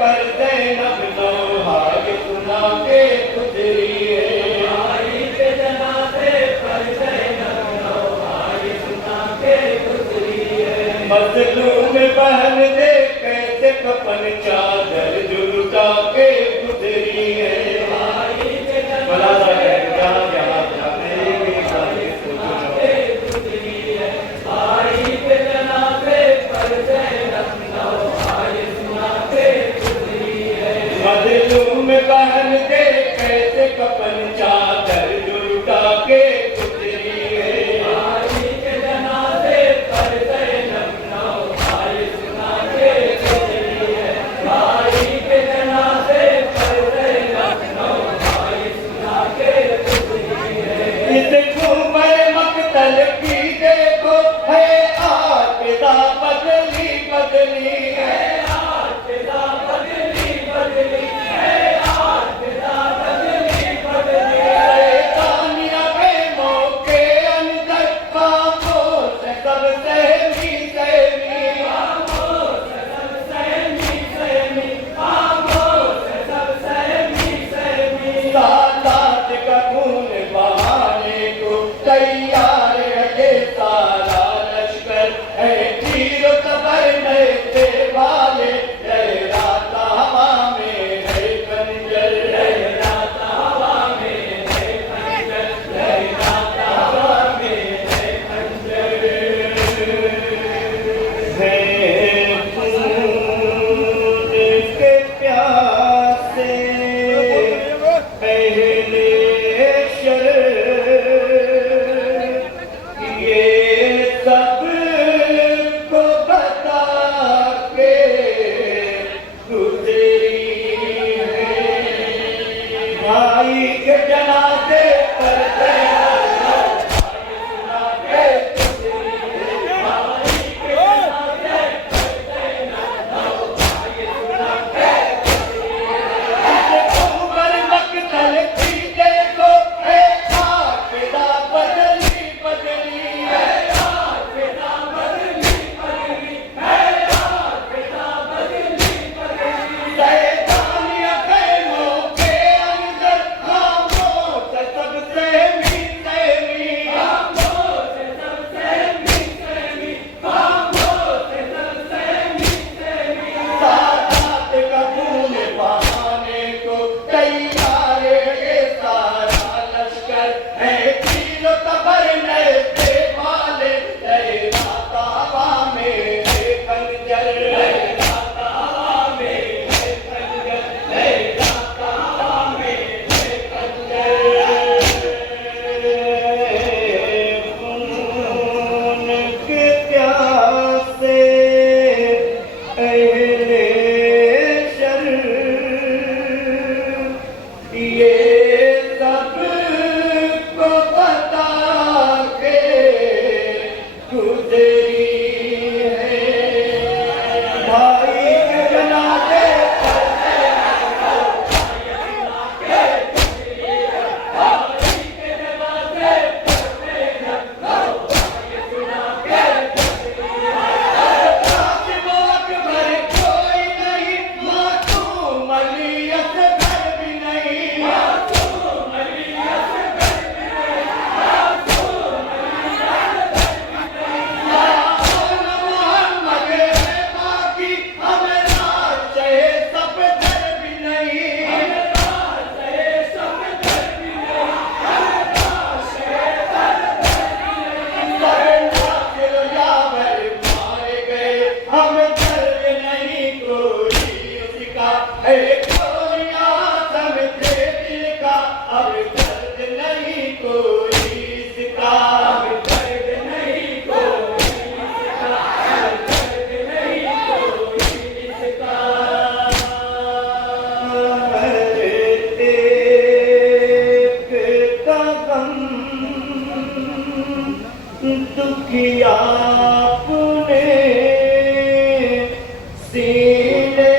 पर ज़ैनब नौहार सुना के गुजरी है। भाई के जनाजे पर ज़ैनब नौहार सुना के गुजरी है। मज़लूम बहन दे कैसे कफन चादर जुलटा के गुजरी है। भाई के जनाजे पर ज़ैनब नौहार सुना के गुजरी है। मज़लूम बहन दे कैसे कफन चादर जुलटा के गुजरी है। भाई के जनाजे पर ज़ैनब नौहार सुना के गुजरी है। भाई के जनाजे पर ज़ैनब नौहार सुना के गुजरी है। इस घूमर मक्तल की देखो है आबिदा बदली बदली है। आबिदा बदली बदली है। आबिदा बदली बदली शैतानिया के मौके अंदर खामोश सब सहमी सहमी। खामोश सब सहमी सहमी। खामोश सब सहमी सहमी। सादात का खून बहाने को तैयार है ये सारा लश्कर है। तीर कबर नए से वाले लहराता हवा में है खंजर। लहराता हवा में है खंजर। लहराता हवा में है खंजर। है खून के प्यासे पहले शर ये सब को बता के गुजरी है। भाई के जनाजे पर उमर मक्तल की देखो है आबिदा बदली बदली है। आबिदा बदली बदली है। आबिदा बदली बदली शैतानिया के मौके अंदर खामोश सब सहमी सहमी। खामोश सब सहमी सहमी। खामोश सब सहमी सहमी। सादात का खून बहाने को तैयार है ये सारा लश्कर है। तीर कबर नए से वाले लहराता हवा में है खंजर। लहराता हवा में है खंजर। लहराता हवा में है खंजर। खून के प्यासे अहले शर ये सब को बता के गुजरी है। भाई के जनाजे भर कोई नहीं मासूम अली असगर भी नहीं। मासूम अली असगर भी नहीं। मासूम अली असगर भी नहीं। मोहम्मद है बाकी हमारा चाहे सफदर भी नहीं। हमारा चाहे सफदर भी नहीं। हमारा चाहे सफदर भी नहीं। नासिर यावर मारे गए हम दर्द नहीं कोई उसका है। कोई आसम थे दिल का अब दर्द नहीं कोई इसका। अब दर्द नहीं कोई इसका। अब दर्द नहीं कोई इसका। हर एक का गम दुखिया अपने सीने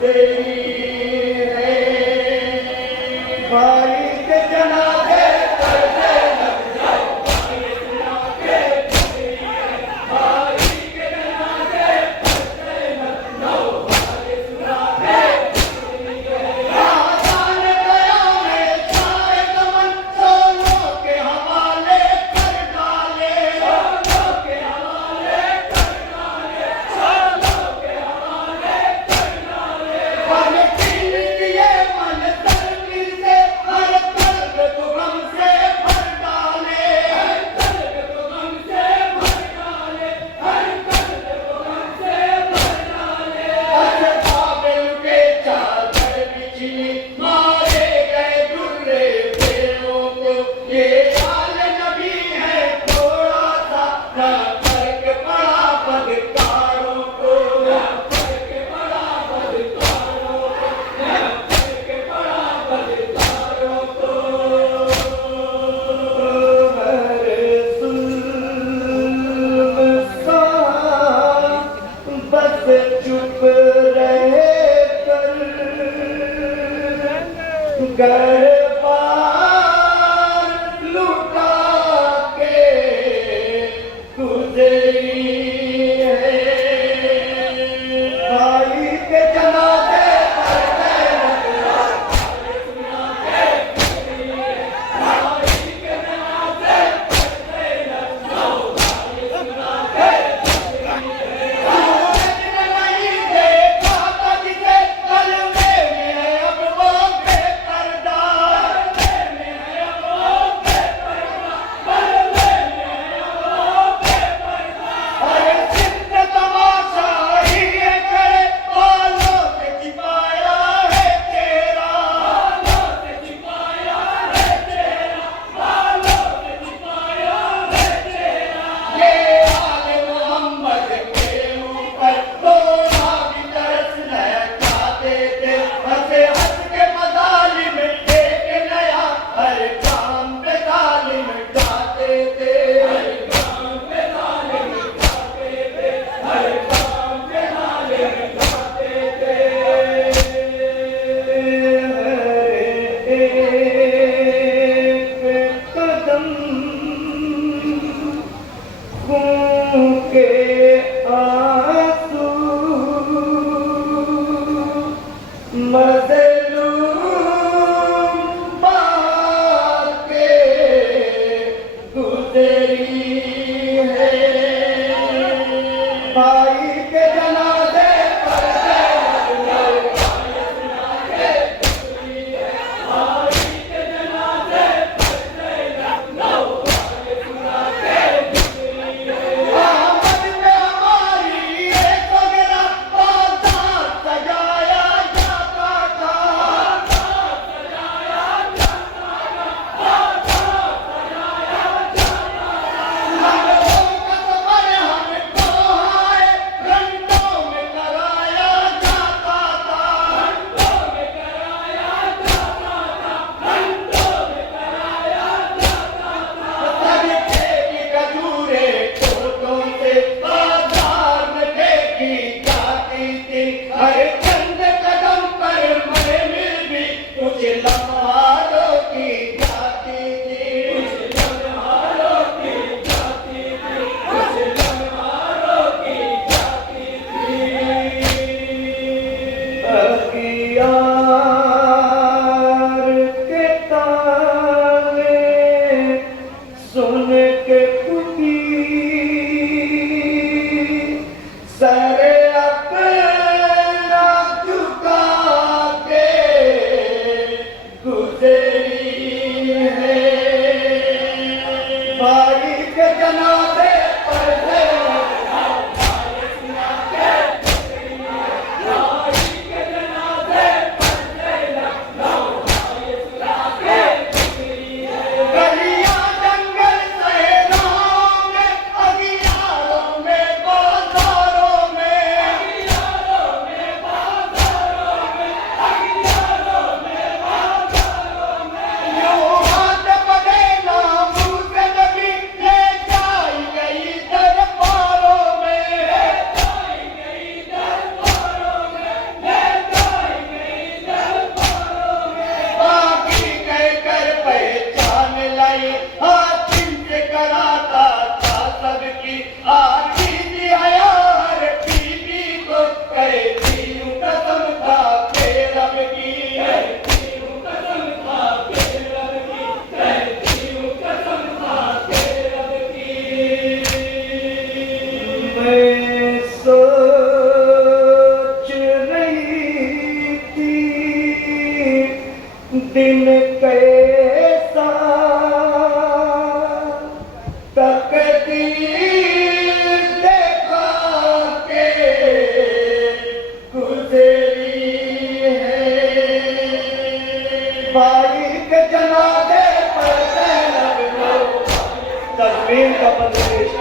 गुजरी है। भाई के जनाजे पर ज़ैनब जाओ, भाई सुना के गुजरी है। भाई के जनाजे पर ज़ैनब जाओ, भाई सुना के गुजरी है। आज़ान क़याम में छाए गमन, सोनों के हवाले कर डाले, सोनों के हवाले कर डाले, सोनों के हवाले कर डाले। मन खिल दिए मन तलखी से, हर कल्ब को गम से भर डाले, हर कल्ब को गम से भर डाले, हर कल्ब को गम से भर डाले। असहाबे के चादर बिछी, मारे गए दुर्रे फेरों को। ये हाल नबी है थोड़ा सा, न फर्क पड़ा बदकारों को, न फर्क पड़ा बदकारों को, न फर्क पड़ा बदकारों को। हर जुल्म सा बस चुप रहे कर, घर-बार लुटा के गुजरी है। भाई के जनाजे पर ज़ैनब जाओ, भाई सुना के गुजरी है। भाई के जनाजे पर ज़ैनब जाओ, भाई सुना के गुजरी है। सूरज ने नहीं देखा था जिसे, कलमे में है अब वो बेपर्दा, कलमे में है अब वो बेपर्दा, कलमे में है अब वो बेपर्दा। अरे जिंद तमाशाई है करे, बालों से छिपाया है तेरा, बालों से छिपाया है तेरा, बालों से छिपाया है तेरा। ये आले मोहम्मद के ऊपर थोड़ा भी तरस न चाहते थे, हंसे हंस के मज़ालिम एक नया हर काम पे ज़ालिम ढाते थे, हर काम पे ज़ालिम ढाते थे, हर काम पे ज़ालिम ढाते थे। एक कदम खून के आंसू मज़लूम बाके गुजरी है। भाई के जनाजे पर ज़ैनब जाओ, भाई सुना के गुजरी है। भाई के जनाजे पर ज़ैनब जाओ, भाई सुना के गुजरी है। आमद में हमारी एक वगैरह बाजार सजाया जाता था, बाजार सजाया जाता था, बाजार सजाया जाता था। लम्हों का सफर हमको हाय घंटों में कराया जाता था, घंटों में कराया जाता था, घंटों में कराया जाता था। सदके की खजूरे कोटों से बाजार में फेंकी जाती थी, हर चंद कदम पर महमिल भी कुछ लम्हारों की जाती थी, कुछ लम्हारों की जाती थी, कुछ लम्हारों की जाती थी। अखियार के ताले सुन के खुदी सर अपना झुका के गुजरी है। भाई के जनाजे पर ज़ैनब जाओ, भाई सुना के गुजरी है। भाई के जनाजे दिन कैसा तकदीर देखा के गुजरी है। भाई के जनाजे पर ज़ैनब लो तस्वीर का बंदिश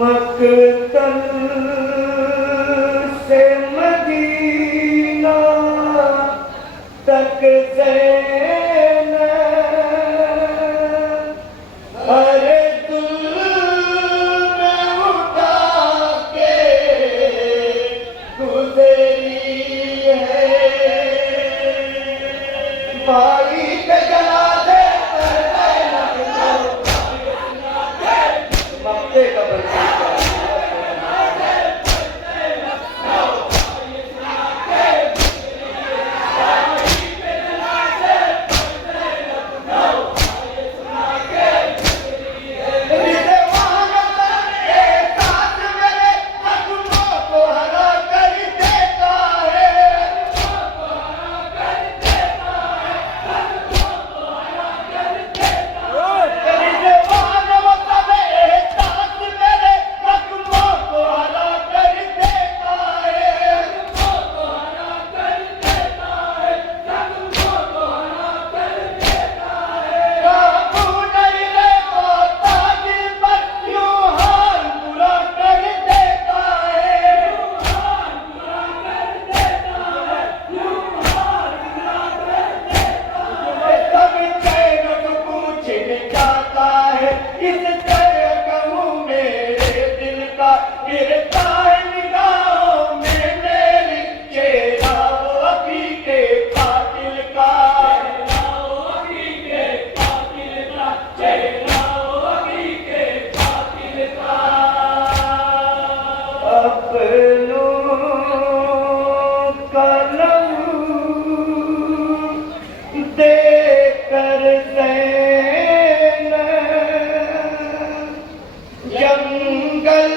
मकतल से मदीना तक ज़ैनब हर दिल में उठा के गुजरी है। भाई के जनाजे पर ज़ैनब लो मक्के का बंदिश गिरता है निगाहों में मेरी चेहरा वो अभी के कातिल का, चेहरा वो अभी के कातिल का, चेहरा वो अभी के कातिल का। अपनों का लहू देकर ज़ैनब जंगल